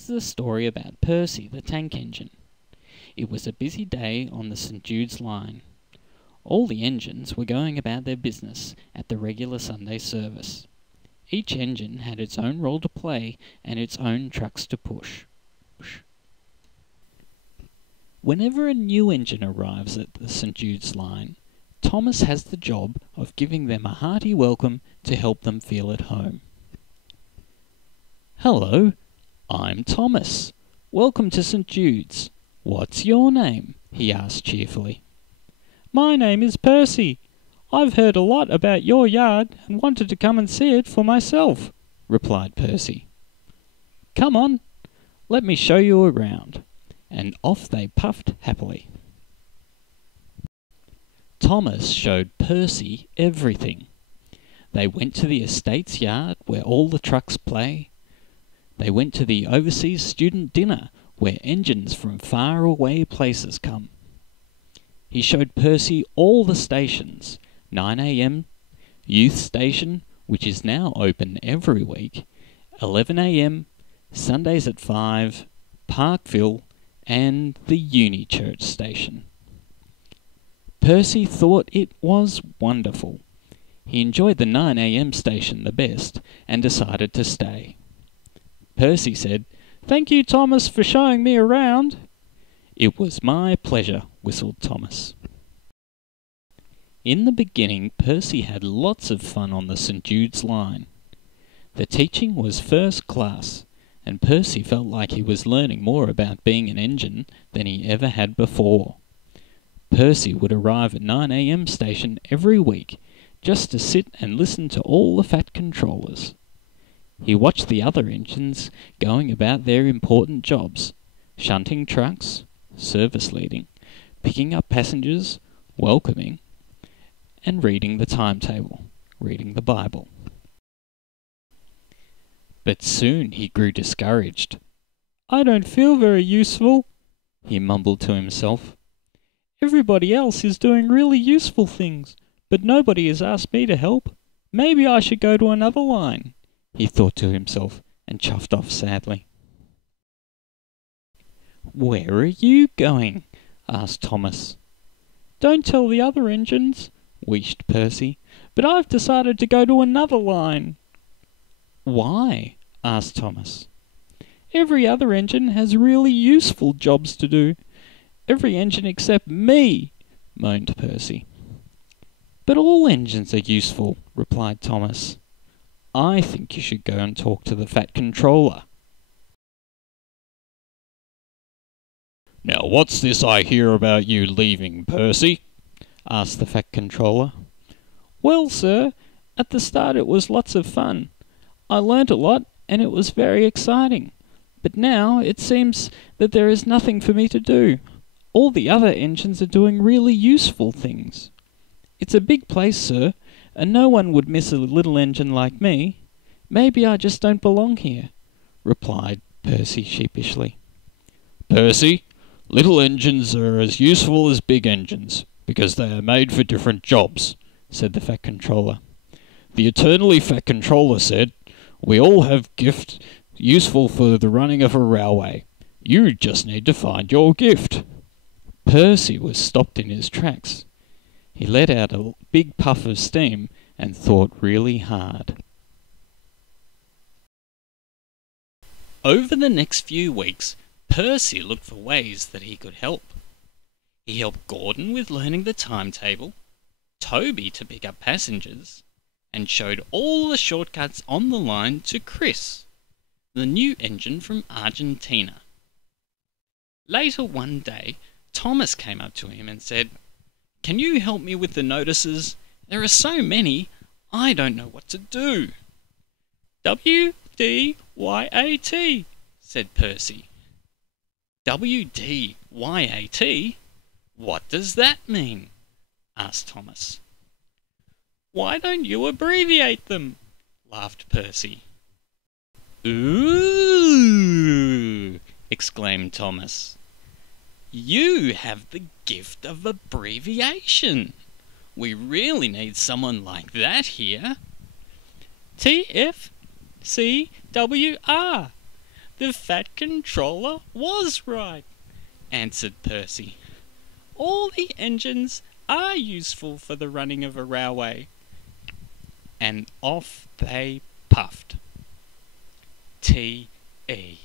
is the story about Percy, the tank engine. It was a busy day on the St Jude's line. All the engines were going about their business at the regular Sunday service. Each engine had its own role to play and its own trucks to push. Whenever a new engine arrives at the St Jude's line, Thomas has the job of giving them a hearty welcome to help them feel at home. "Hello, I'm Thomas. Welcome to St Jude's. What's your name?" he asked cheerfully. "My name is Percy. I've heard a lot about your yard and wanted to come and see it for myself," replied Percy. "Come on, let me show you around." And off they puffed happily. Thomas showed Percy everything. They went to the estate's yard where all the trucks play. They went to the overseas student dinner where engines from far away places come. He showed Percy all the stations: 9 a.m, Youth Station, which is now open every week, 11 a.m, Sundays at 5, Parkville, and the Uni Church station. Percy thought it was wonderful. He enjoyed the 9 a.m. station the best and decided to stay. Percy said, "Thank you, Thomas, for showing me around." "It was my pleasure," whistled Thomas. In the beginning, Percy had lots of fun on the St Jude's line. The teaching was first class, and Percy felt like he was learning more about being an engine than he ever had before. Percy would arrive at 9 a.m. station every week just to sit and listen to all the fat controllers. He watched the other engines going about their important jobs: shunting trucks, service leading, picking up passengers, welcoming, and reading the timetable, reading the Bible. But soon he grew discouraged. "I don't feel very useful," he mumbled to himself. "Everybody else is doing really useful things, but nobody has asked me to help. Maybe I should go to another line," he thought to himself, and chuffed off sadly. "Where are you going?" asked Thomas. "Don't tell the other engines," wheezed Percy, "but I've decided to go to another line." "Why?" asked Thomas. "Every other engine has really useful jobs to do. Every engine except me," moaned Percy. "But all engines are useful," replied Thomas. "I think you should go and talk to the fat controller." "Now what's this I hear about you leaving, Percy?" asked the fat controller. "Well, sir, at the start it was lots of fun. I learnt a lot and it was very exciting. But now it seems that there is nothing for me to do. All the other engines are doing really useful things. It's a big place, sir, and no one would miss a little engine like me. Maybe I just don't belong here," replied Percy sheepishly. "Percy, little engines are as useful as big engines, because they are made for different jobs," said the fat controller. "The eternally fat controller said, 'We all have gifts useful for the running of a railway. You just need to find your gift.'" Percy was stopped in his tracks. He let out a big puff of steam and thought really hard. Over the next few weeks, Percy looked for ways that he could help. He helped Gordon with learning the timetable, Toby to pick up passengers, and showed all the shortcuts on the line to Chris, the new engine from Argentina. Later one day, Thomas came up to him and said, "Can you help me with the notices? There are so many, I don't know what to do." "WDYAT," said Percy. "WDYAT? What does that mean?" asked Thomas. "Why don't you abbreviate them?" laughed Percy. "Ooh!" exclaimed Thomas. "You have the gift of abbreviation. We really need someone like that here. TFCWR. The Fat Controller was right, answered Percy. All the engines are useful for the running of a railway. And off they puffed. T.E.